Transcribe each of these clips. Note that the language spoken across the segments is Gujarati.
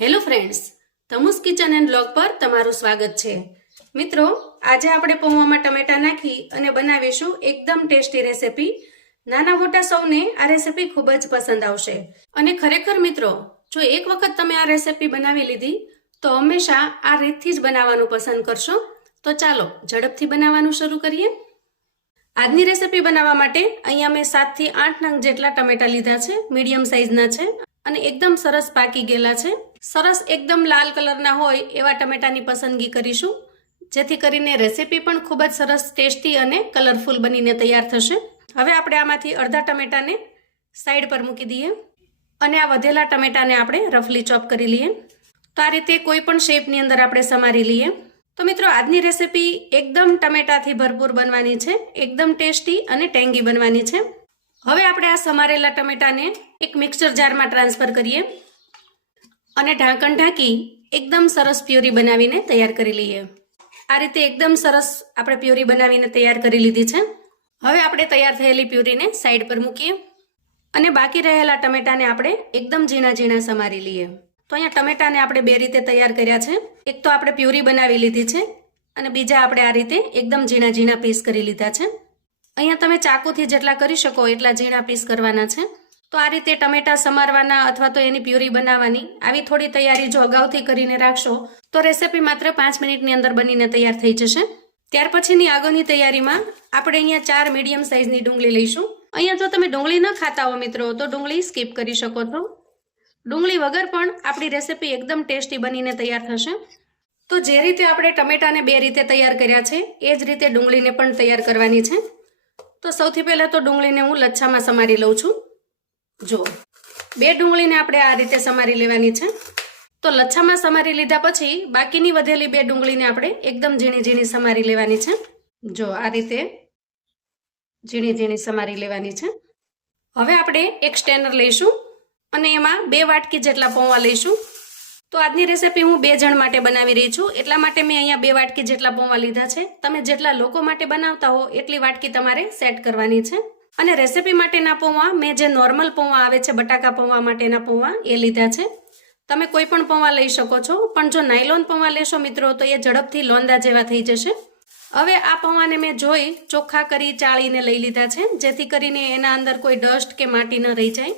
હેલો ફ્રેન્ડ્સ, તમુસ કિચન એન્ડ બ્લોગ પર તમારું સ્વાગત છે। મિત્રો, આજે આપણે પૌવામાં ટમેટા નાખી અને બનાવીશું એકદમ ટેસ્ટી રેસિપી। નાના મોટા સૌને આ રેસિપી ખૂબ જ પસંદ આવશે અને ખરેખર મિત્રો, જો એક વખત તમે આ રેસિપી બનાવી લીધી તો હંમેશા આ રીતથી જ બનાવવાનું પસંદ કરશો। તો ચાલો ઝડપથી બનાવવાનું શરૂ કરીએ। આજની રેસિપી બનાવવા માટે અહીંયા મેં 7 થી 8 નંગ જેટલા ટમેટા લીધા છે, મીડિયમ સાઈઝના છે અને એકદમ સરસ પાકી ગયેલા છે। સરસ એકદમ લાલ કલરના હોય એવા ટમેટાની પસંદગી કરીશું, જેથી કરીને રેસિપી પણ ખૂબ જ સરસ ટેસ્ટી અને કલરફુલ બનીને તૈયાર થશે। હવે આપણે આમાંથી અડધા ટમેટાને સાઈડ પર મૂકી દઈએ અને આ વધેલા ટમેટાને આપણે રફલી ચોપ કરી લઈએ। તો આ રીતે કોઈ પણ શેપની અંદર આપણે સમારી લઈએ। તો મિત્રો, આજની રેસિપી એકદમ ટમેટાથી ભરપૂર બનવાની છે, એકદમ ટેસ્ટી અને ટેંગી બનવાની છે। હવે આપણે આ સમારેલા ટમેટાને એક મિક્સર જારમાં ટ્રાન્સફર કરીએ અને ઢાંકણ ઢાંકી એકદમ સરસ પ્યુરી બનાવીને તૈયાર કરી લઈએ। આ રીતે એકદમ સરસ આપણે પ્યુરી બનાવીને તૈયાર કરી લીધી છે। હવે આપણે તૈયાર થયેલી પ્યુરીને સાઈડ પર મૂકીએ અને બાકી રહેલા ટમેટાને આપણે એકદમ ઝીણા ઝીણા સમારી લઈએ। તો અહીંયા ટમેટાને આપણે બે રીતે તૈયાર કર્યા છે। એક તો આપણે પ્યુરી બનાવી લીધી છે અને બીજા આપણે આ રીતે એકદમ ઝીણા ઝીણા પીસ કરી લીધા છે। અહીંયા તમે ચાકુથી જેટલા કરી શકો એટલા ઝીણા પીસ કરવાના છે। તો આ રીતે ટમેટા સમારવાના અથવા તો એની પ્યુરી બનાવવાની આવી થોડી તૈયારી જો અગાઉથી કરીને રાખશો તો રેસિપી માત્ર 5 મિનિટની અંદર બનીને તૈયાર થઈ જશે। ત્યાર પછીની આગળની તૈયારીમાં આપણે અહીંયા 4 મીડિયમ સાઇઝની ડુંગળી લઈશું। અહીંયા જો તમે ડુંગળી ન ખાતા હો મિત્રો તો ડુંગળી સ્કીપ કરી શકો છો। ડુંગળી વગર પણ આપણી રેસિપી એકદમ ટેસ્ટી બનીને તૈયાર થશે। તો જે રીતે આપણે ટમેટાને બે રીતે તૈયાર કર્યા છે એ જ રીતે ડુંગળીને પણ તૈયાર કરવાની છે। તો સૌથી પહેલાં તો ડુંગળીને હું લચ્છામાં સમારી લઉં છું। જો બે ડુંગળીને આપણે આ રીતે સમારી લેવાની છે। તો લચ્છામાં સમારી લીધા પછી બાકીની વધેલી બે ડુંગળીને આપણે એકદમ ઝીણી ઝીણી સમારી લેવાની છે। જો આ રીતે ઝીણી ઝીણી સમારી લેવાની છે। હવે આપણે એક સ્ટેનર લઈશું અને એમાં 2 વાટકી જેટલા પૌવા લઈશું। તો આજની રેસિપી હું 2 જણ માટે બનાવી રહી છું, એટલા માટે મેં અહીંયા 2 વાટકી જેટલા પૌવા લીધા છે। તમે જેટલા લોકો માટે બનાવતા હો એટલી વાટકી તમારે સેટ કરવાની છે। અને રેસિપી માટેના પૌવા મેં જે નોર્મલ પૌવા આવે છે, બટાકા પૌવા માટેના પૌવા એ લીધા છે। તમે કોઈ પણ પૌવા લઈ શકો છો, પણ જો નાયલોન પૌવા લેશો મિત્રો તો એ ઝડપથી લોંદા જેવા થઈ જશે। હવે આ પૌવાને મેં જોઈ ચોખ્ખા કરી ચાળીને લઈ લીધા છે, જેથી કરીને એના અંદર કોઈ ડસ્ટ કે માટી ન રહી જાય।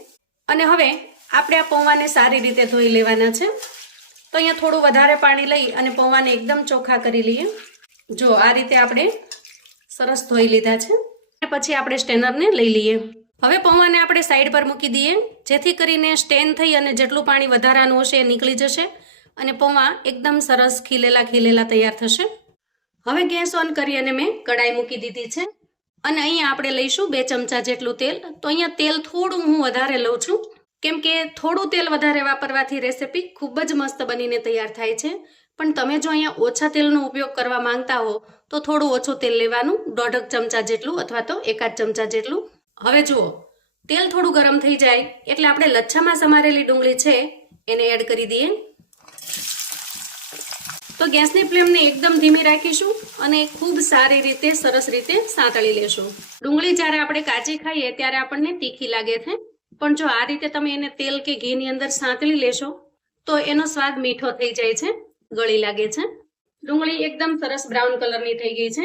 અને હવે આપણે આ પૌવાને સારી રીતે ધોઈ લેવાના છે। તો અહીંયા થોડું વધારે પાણી લઈ અને પૌવાને એકદમ ચોખ્ખા કરી લઈએ। જો આ રીતે આપણે સરસ ધોઈ લીધા છે। પછી આપણે સ્ટેનરને લઈ લઈએ। હવે પૌવાને આપણે સાઈડ પર મૂકી દઈએ, જેથી કરીને સ્ટેન થઈ અને જેટલું પાણી વધારાનું હશે એ નીકળી જશે અને પૌવા એકદમ સરસ ખીલેલા ખીલેલા તૈયાર થશે। હવે ગેસ ઓન કરી અને મેં કડાઈ મૂકી દીધી છે અને અહીંયા આપણે લઈશું 2 ચમચા જેટલું તેલ। તો અહીંયા તેલ થોડું હું વધારે લઉં છું, કેમ કે થોડું તેલ વધારે વાપરવાથી રેસિપી ખૂબ જ મસ્ત બનીને તૈયાર થાય છે। પણ તમે જો અહીંયા ઓછા તેલનો ઉપયોગ કરવા માંગતા હો તો થોડું ઓછું તેલ લેવાનું, 1.5 ચમચા જેટલું અથવા તો 1 ચમચા જેટલું। હવે જુઓ, તેલ થોડું ગરમ થઈ જાય એટલે આપણે લચ્છામાં સમારેલી ડુંગળી છે એને એડ કરી દઈએ। તો ગેસની ફ્લેમને એકદમ ધીમી રાખીશું અને ખૂબ સારી રીતે સરસ રીતે સાંતળી લેશું। ડુંગળી જ્યારે આપણે કાચી ખાઈએ ત્યારે આપણને તીખી લાગે છે, પણ જો આ રીતે તમે એને તેલ કે ઘીની અંદર સાંતળી લેશો તો એનો સ્વાદ મીઠો થઈ જાય છે, ગળી લાગે છે। ડુંગળી એકદમ સરસ બ્રાઉન કલરની થઈ ગઈ છે।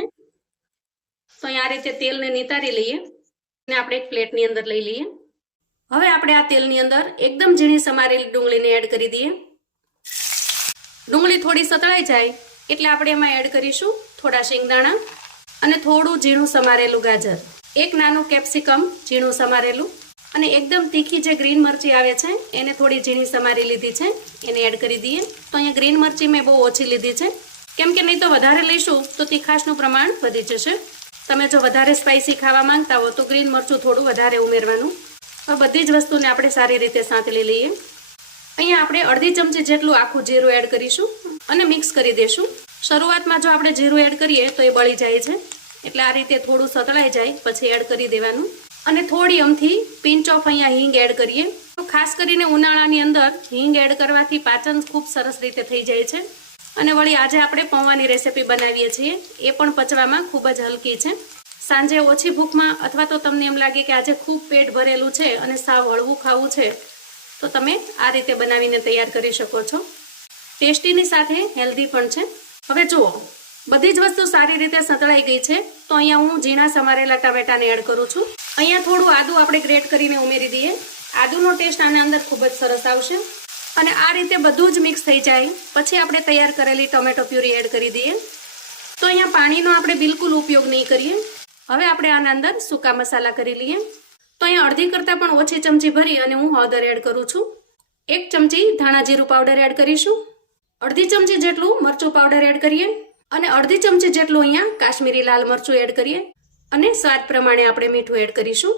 તો આ રીતે તેલને નિતારી લઈએ અને આપણે એક પ્લેટની અંદર લઈ લઈએ। હવે આપણે આ તેલની અંદર એકદમ ઝીણી સમારેલી ડુંગળીને એડ કરી દઈએ। ડુંગળી થોડી સતળાઈ જાય એટલે આપણે એમાં એડ કરીશું થોડા શિંગદાણા અને થોડું ઝીણું સમારેલું ગાજર, એક નાનું કેપ્સિકમ ઝીણું સમારેલું અને એકદમ તીખી જે ગ્રીન મરચી આવે છે એને થોડી ઝીણી સમારી લીધી છે, એને એડ કરી દઈએ। તો અહીંયા ગ્રીન મરચી મેં બહુ ઓછી લીધી છે, કેમ કે નહીં તો વધારે લઈશું તો તીખાશનું પ્રમાણ વધી જશે। તમે જો વધારે સ્પાઇસી ખાવા માંગતા હો તો ગ્રીન મરચું થોડું વધારે ઉમેરવાનું। હવે બધી જ વસ્તુને આપણે સારી રીતે સાંતળી લઈએ। અહીંયા આપણે અડધી ચમચી જેટલું આખું જીરું એડ કરીશું અને મિક્સ કરી દઈશું। શરૂઆતમાં જો આપણે જીરું એડ કરીએ તો એ બળી જાય છે, એટલે આ રીતે થોડું સતળાઈ જાય પછી એડ કરી દેવાનું। અને થોડી અમથી પિંચ ઓફ અહીંયા હિંગ એડ કરીએ। તો ખાસ કરીને ઉનાળાની અંદર હિંગ એડ કરવાથી પાચન ખૂબ સરસ રીતે થઈ જાય છે અને વળી આજે આપણે પૌવાની રેસિપી બનાવીએ છીએ એ પણ પચવામાં ખૂબ જ હલકી છે। સાંજે ઓછી ભૂખમાં અથવા તો તમને એમ લાગે કે આજે ખૂબ પેટ ભરેલું છે અને સાવ હળવું ખાવું છે તો તમે આ રીતે બનાવીને તૈયાર કરી શકો છો. ટેસ્ટીની સાથે હેલ્ધી પણ છે. હવે જુઓ, બધી જ વસ્તુ સારી રીતે સંતળાઈ ગઈ છે. તો અહીંયા હું ઝીણા સમારેલા ટામેટાને એડ કરું છું. અહીંયા થોડું આદું આપણે ગ્રેટ કરીને ઉમેરી દઈએ. આદુનો ટેસ્ટ આના અંદર ખૂબ જ સરસ આવશે. અને આ રીતે બધું જ મિક્સ થઈ જાય પછી આપણે તૈયાર કરેલી ટોમેટો પ્યુરી એડ કરી દઈએ. તો અહીંયા પાણીનો આપણે બિલકુલ ઉપયોગ નહીં કરીએ. હવે આપણે આના અંદર સૂકા મસાલા કરી લઈએ. તો અહીંયા અડધી કરતાં પણ ઓછી ચમચી ભરી અને હું હળદર એડ કરું છું. 1 ચમચી ધાણા જીરું પાવડર એડ કરીશું. અડધી ચમચી જેટલું મરચું પાવડર એડ કરીએ અને અડધી ચમચી જેટલું અહીંયા કાશ્મીરી લાલ મરચું એડ કરીએ અને સ્વાદ પ્રમાણે આપણે મીઠું એડ કરીશું.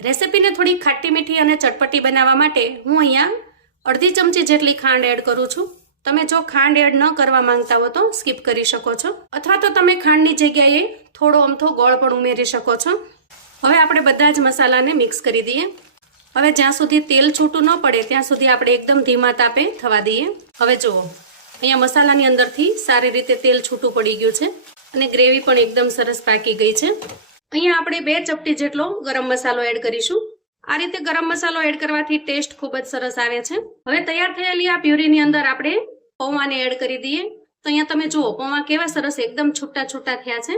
રેસીપીને થોડી ખાટી મીઠી અને ચટપટી બનાવવા માટે હું અહીંયા અડધી ચમચી જેટલી ખાંડ એડ કરું છું. તમે જો ખાંડ એડ ન કરવા માંગતા હો તો સ્કીપ કરી શકો છો, અથવા તો તમે ખાંડની જગ્યાએ થોડો અમથો ગોળ પણ ઉમેરી શકો છો. હવે આપણે બધા જ મસાલાને મિક્સ કરી દઈએ. હવે જ્યાં સુધી તેલ છૂટું ન પડે ત્યાં સુધી આપણે એકદમ ધીમા તાપે થવા દઈએ. હવે જુઓ, અહીંયા મસાલાની અંદરથી સારી રીતે તેલ છૂટું પડી ગયું છે અને ગ્રેવી પણ એકદમ સરસ પાકી ગઈ છે. અહીંયા આપણે 2 ચપટી જેટલો ગરમ મસાલો એડ કરીશું. આ રીતે ગરમ મસાલો એડ કરવાથી ટેસ્ટ ખૂબ જ સરસ આવે છે. હવે તૈયાર થયેલી આ પ્યુરીની અંદર આપણે પૌવાને એડ કરી દઈએ. તો અહીંયા તમે જુઓ, પૌવા કેવા સરસ એકદમ છૂટા છૂટા થયા છે.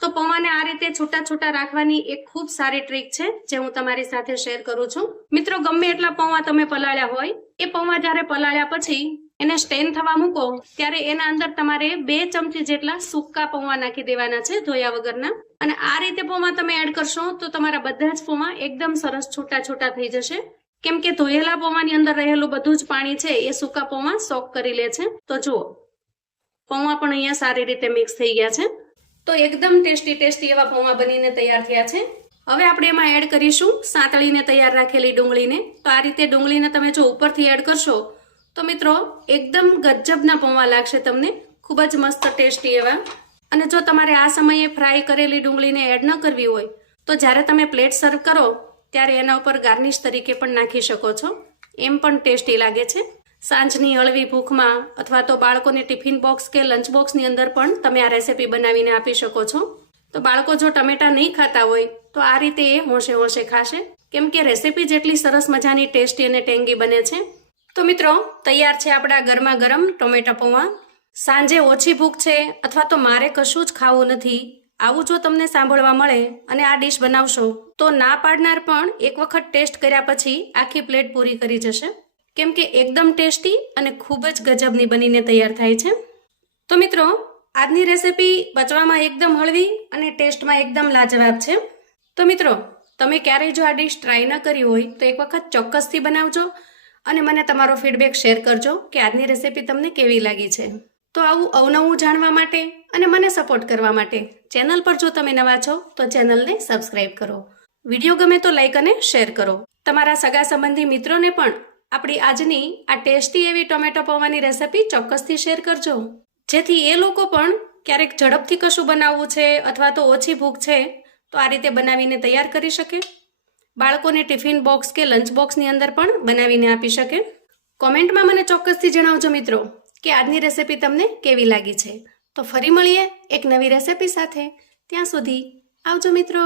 તો પૌવાને આ રીતે છૂટા છૂટા રાખવાની એક ખૂબ સારી ટ્રીક છે જે હું તમારી સાથે શેર કરું છું. મિત્રો, ગમે એટલા પૌવા તમે પલાળ્યા હોય, એ પૌવા જ્યારે પલાળ્યા પછી એને સ્ટેન થવા મૂકો ત્યારે એના અંદર તમારે 2 ચમચી જેટલા સૂકા પૌવા નાખી દેવાના છે, ધોયા વગરના. અને આ રીતે પૌવા તમે એડ કરશો તો તમારા બધા જ પૌવા એકદમ સરસ છૂટા છૂટા થઈ જશે. કેમ કે ધોયેલા પૌવાની અંદર રહેલું બધું જ પાણી છે એ સૂકા પૌવા સોક કરી લે છે. તો જુઓ, પૌવા પણ અહીંયા સારી રીતે મિક્સ થઈ ગયા છે. તો એકદમ ટેસ્ટી એવા પૌવા બનીને તૈયાર થયા છે. હવે આપણે એમાં એડ કરીશું સાંતળીને તૈયાર રાખેલી ડુંગળીને. તો આ રીતે ડુંગળીને તમે જો ઉપરથી એડ કરશો તો મિત્રો એકદમ ગજબના પૌવા લાગશે તમને, ખૂબ જ મસ્ત ટેસ્ટી એવા. અને જો તમારે આ સમયે ફ્રાય કરેલી ડુંગળીને એડ ન કરવી હોય તો જ્યારે તમે પ્લેટ સર્વ કરો ત્યારે એના ઉપર ગાર્નિશ તરીકે પણ નાખી શકો છો. એમ પણ ટેસ્ટી લાગે છે. સાંજની હળવી ભૂખમાં અથવા તો બાળકોને ટિફિન બોક્સ કે લંચ બોક્સની અંદર પણ તમે આ રેસીપી બનાવીને આપી શકો છો. તો બાળકો જો ટમેટા નહીં ખાતા હોય તો આ રીતે એ હોંશે હોંશે ખાશે, કેમ કે રેસીપી જેટલી સરસ મજાની ટેસ્ટી અને ટેંગી બને છે. તો મિત્રો, તૈયાર છે આપણા ગરમા ગરમ ટોમેટા પૌવા. સાંજે ઓછી ભૂખ છે અથવા તો મારે કશું જ ખાવું નથી, આવું જો તમને સાંભળવા મળે અને આ ડિશ બનાવશો તો ના પાડનાર પણ એક વખત ટેસ્ટ કર્યા પછી આખી પ્લેટ પૂરી કરી જશે. કેમ કે એકદમ ટેસ્ટી અને ખૂબ જ ગજબની બનીને તૈયાર થાય છે. તો મિત્રો, આજની રેસીપી પચવામાં એકદમ હળવી અને ટેસ્ટમાં એકદમ લાજવાબ છે. તો મિત્રો, તમે ક્યારેય જો આ ડિશ ટ્રાય ન કરી હોય તો એક વખત ચોક્કસથી બનાવજો અને મને તમારો ફીડબેક શેર કરજો કે આજની રેસીપી તમને કેવી લાગી છે. તો આવું અવનવું જાણવા માટે અને મને સપોર્ટ કરવા માટે ચેનલ પર જો તમે નવા છો તો ચેનલને સબસ્ક્રાઇબ કરો. વિડીયો ગમે તો લાઈક અને શેર કરો. તમારા સગા સંબંધી મિત્રોને પણ આપણી આજની આ ટેસ્ટી એવી ટોમેટો પૌવાની રેસીપી ચોક્કસથી શેર કરજો, જેથી એ લોકો પણ ક્યારેક ઝડપથી કશું બનાવવું છે અથવા તો ઓછી ભૂખ છે તો આ રીતે બનાવીને તૈયાર કરી શકે. બાળકોને ટિફિન બોક્સ કે લંચ બોક્સની અંદર પણ બનાવીને આપી શકે. કોમેન્ટમાં મને ચોક્કસથી જણાવજો મિત્રો કે આજની રેસીપી તમને કેવી લાગી છે. તો ફરી મળીએ એક નવી રેસીપી સાથે. ત્યાં સુધી આવજો મિત્રો.